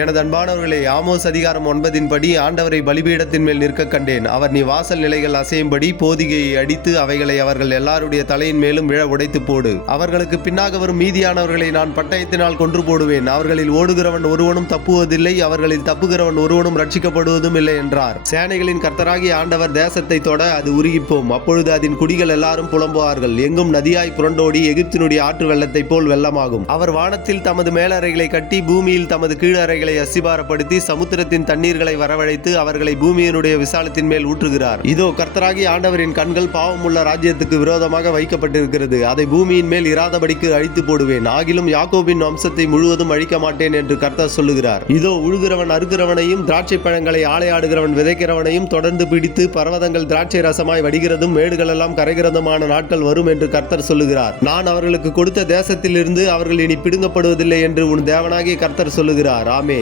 எனது அன்பானவர்களே, ஆமோஸ் அதிகாரம் 9 படி ஆண்டவரை பலிபீடத்தின் மேல் நிற்க கண்டேன். அவர் நீ வாசல் நிலைகள் அசையும்படி போதிகையை அடித்து அவைகளை அவர்கள் எல்லாருடைய தலையின் மேலும் விழ உடைத்து போடு. அவர்களுக்கு பின்னாக வரும் மீதியானவர்களை நான் பட்டயத்தினால் கொன்று போடுவேன். அவர்களில் ஓடுகிறவன் ஒருவனும் தப்புவதில்லை, அவர்களில் தப்புகிறவன் ஒருவனும் ரட்சிக்கப்படுவதும் இல்லை என்றார். சேனைகளின் கர்த்தராகிய ஆண்டவர் தேசத்தை தொட அது உருகிப்போம். அப்பொழுது அதன் குடிகள் எல்லாரும் புலம்புவார்கள். எங்கும் நதியாய் புரண்டோடி எகிப்தினுடைய ஆற்று வெள்ளத்தை போல் வெள்ளமாகும். அவர் வானத்தில் தமது மேலறைகளை கட்டி பூமியில் தமது கீழறைகளை அஸ்திபாரப்படுத்தி சமுத்திரத்தின் தண்ணீர்களை வரவழைத்து அவர்களை பூமியினுடைய விசாலத்தின் மேல் ஊற்றுகிறார். இதோ கர்த்தராகிய ஆண்டவரின் கண்கள் பாவமுள்ள ராஜ்யத்துக்கு விரோதமாக வைக்கப்பட்டிருக்கிறது. அதை பூமியின் மேல் இராதபடிக்கு அழித்து போடுவேன். ஆகிலும் யாக்கோபின் வம்சத்தை முழுவதும் அழிக்க மாட்டேன் என்று கர்த்தர் சொல்லுகிறார். இதோ உழுகிறவன் அறுக்கிறவனையும் திராட்சை பழங்களை ஆலையாடுகிறவன் விதைக்கிறவனையும் தொடர்ந்து பிடித்து பர்வதங்கள் திராட்சை ரசமாய் வடிகிறதும் மேடுகள் எல்லாம் கரைகிறதுமான நாட்கள் வரும் என்று கர்த்தர் சொல்லுகிறார். நான் அவர்களுக்கு கொடுத்த தேசத்தில் இருந்து அவர்கள் இனி பிடுங்கப்படுவதில்லை என்று உன் தேவனாகிய கர்த்தர் சொல்லுகிறார். ஆமென்.